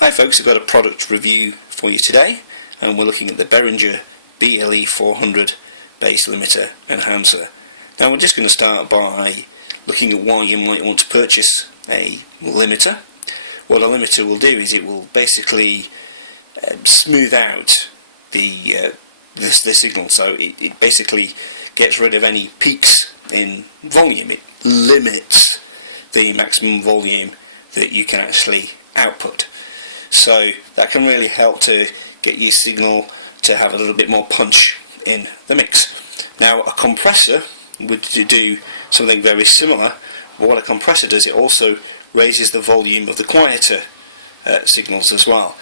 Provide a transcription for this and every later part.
Hi folks, I've got a product review for you today, and we're looking at the Behringer BLE400 bass limiter enhancer. Now we're just going to start by looking at why you might want to purchase a limiter. What a limiter will do is it will basically smooth out the signal, so it basically gets rid of any peaks in volume. It limits the maximum volume that you can actually output. So that can really help to get your signal to have a little bit more punch in the mix. Now a compressor would do something very similar, but what a compressor does, it also raises the volume of the quieter signals as well.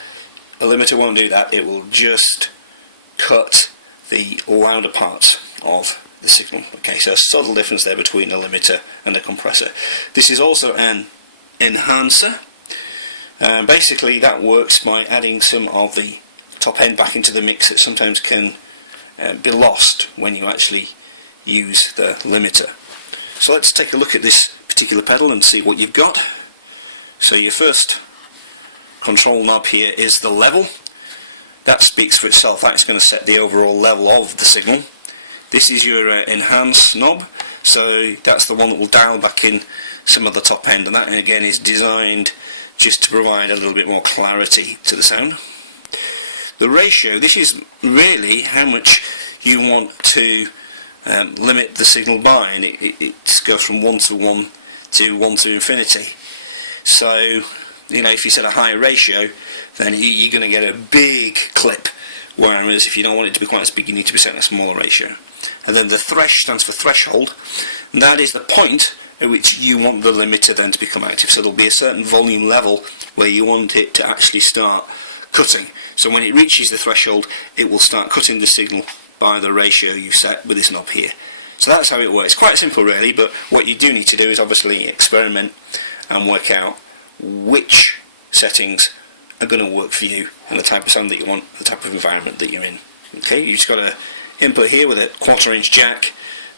A limiter won't do that, it will just cut the louder parts of the signal. Okay, so a subtle difference there between a limiter and a compressor. This is also an enhancer. Basically that works by adding some of the top end back into the mix that sometimes can be lost when you actually use the limiter. So let's take a look at this particular pedal and see what you've got. So your first control knob here is the level. That speaks for itself. That's going to set the overall level of the signal. This is your enhance knob, so that's the one that will dial back in some of the top end, and that again is designed just to provide a little bit more clarity to the sound. The ratio, this is really how much you want to limit the signal by, and it goes from 1 to 1 to 1 to infinity. So, you know, if you set a higher ratio, then you're going to get a big clip, whereas if you don't want it to be quite as big, you need to be setting a smaller ratio. And then the thresh stands for threshold, and that is the point at which you want the limiter then to become active. So there'll be a certain volume level where you want it to actually start cutting. So when it reaches the threshold, it will start cutting the signal by the ratio you set with this knob here. So that's how it works. Quite simple really, but what you do need to do is obviously experiment and work out which settings are going to work for you and the type of sound that you want, the type of environment that you're in. Okay, you've just got an input here with a 1/4 inch jack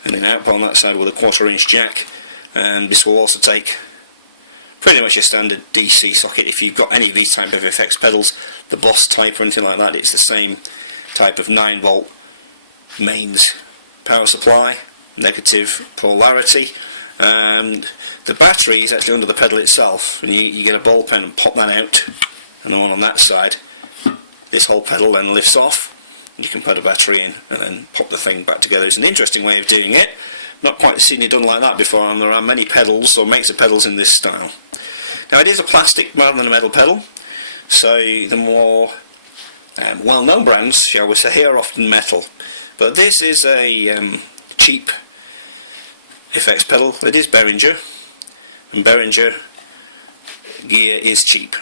and an output on that side with a 1/4 inch jack. And this will also take pretty much a standard DC socket. If you've got any of these type of effects pedals, the Boss type or anything like that, it's the same type of 9-volt mains power supply, negative polarity. And the battery is actually under the pedal itself, and you get a ball pen and pop that out, and the one on that side, this whole pedal then lifts off. You can put a battery in and then pop the thing back together. It's an interesting way of doing it. Not quite seen it done like that before, and there are many pedals or makes of pedals in this style. Now it is a plastic rather than a metal pedal, so the more well-known brands, shall we say, are often metal. But this is a cheap effects pedal. It is Behringer, and Behringer gear is cheap.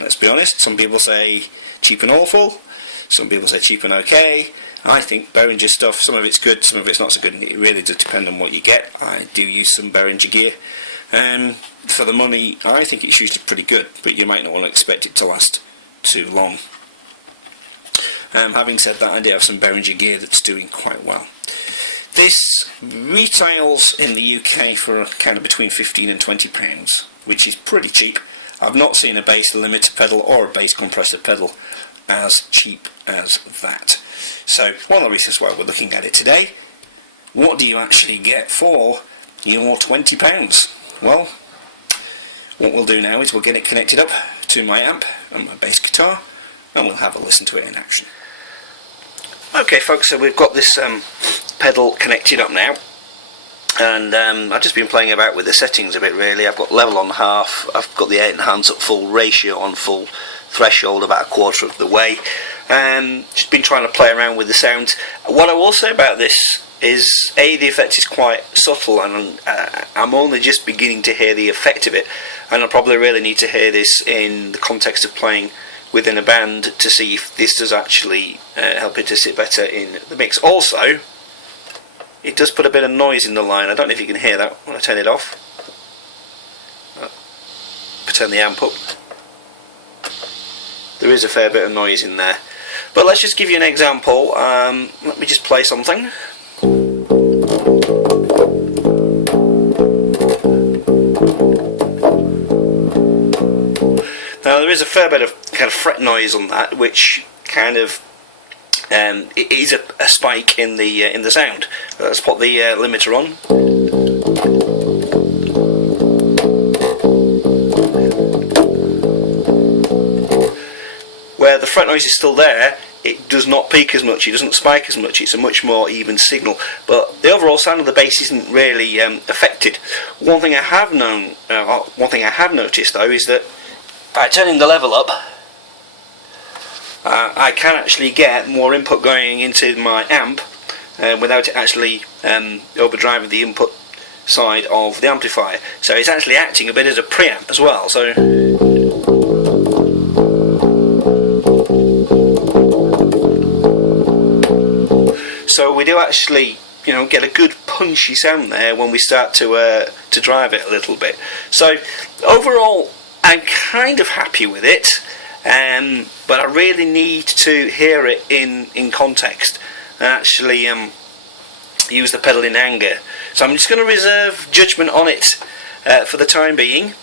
Let's be honest, some people say cheap and awful, some people say cheap and okay. I think Behringer stuff, some of it's good, some of it's not so good, and it really does depend on what you get. I do use some Behringer gear. For the money, I think it's usually pretty good, but you might not want to expect it to last too long. Having said that, I do have some Behringer gear that's doing quite well. This retails in the UK for kind of between £15 and £20, which is pretty cheap. I've not seen a bass limiter pedal or a bass compressor pedal as cheap as that. So one of the reasons why we're looking at it today, what do you actually get for your £20? Well, what we'll do now is we'll get it connected up to my amp and my bass guitar, and we'll have a listen to it in action. Okay folks, so we've got this pedal connected up now, and I've just been playing about with the settings a bit really. I've got level on half, I've got the enhance at full, ratio on full, threshold about 1/4 of the way. Just been trying to play around with the sound. What I will say about this is, A, the effect is quite subtle, and I'm only just beginning to hear the effect of it, and I probably really need to hear this in the context of playing within a band to see if this does actually help it to sit better in the mix. Also, it does put a bit of noise in the line. I don't know if you can hear that when I turn it off. Turn the amp up. There is a fair bit of noise in there. But let's just give you an example. Let me just play something. Now there is a fair bit of kind of fret noise on that, which kind of it is a spike in the sound. Let's put the limiter on. Where the fret noise is still there, it does not peak as much, it doesn't spike as much, it's a much more even signal, but the overall sound of the bass isn't really affected. One thing I have noticed though is that by turning the level up, I can actually get more input going into my amp without it actually overdriving the input side of the amplifier. So it's actually acting a bit as a preamp as well. So we do actually, you know, get a good punchy sound there when we start to drive it a little bit. So overall, I'm kind of happy with it, but I really need to hear it in context and actually use the pedal in anger. So I'm just going to reserve judgment on it for the time being.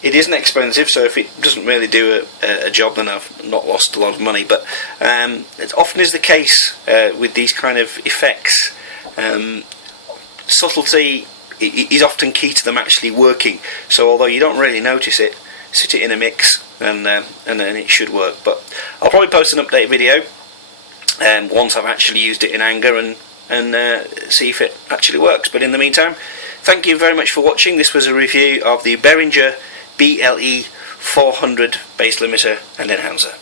It isn't expensive, so if it doesn't really do a job, then I've not lost a lot of money. But it often is the case with these kind of effects. Subtlety is often key to them actually working. So although you don't really notice it, sit it in a mix and then it should work. But I'll probably post an update video once I've actually used it in anger and see if it actually works. But in the meantime, thank you very much for watching. This was a review of the Behringer BLE400 bass limiter and enhancer.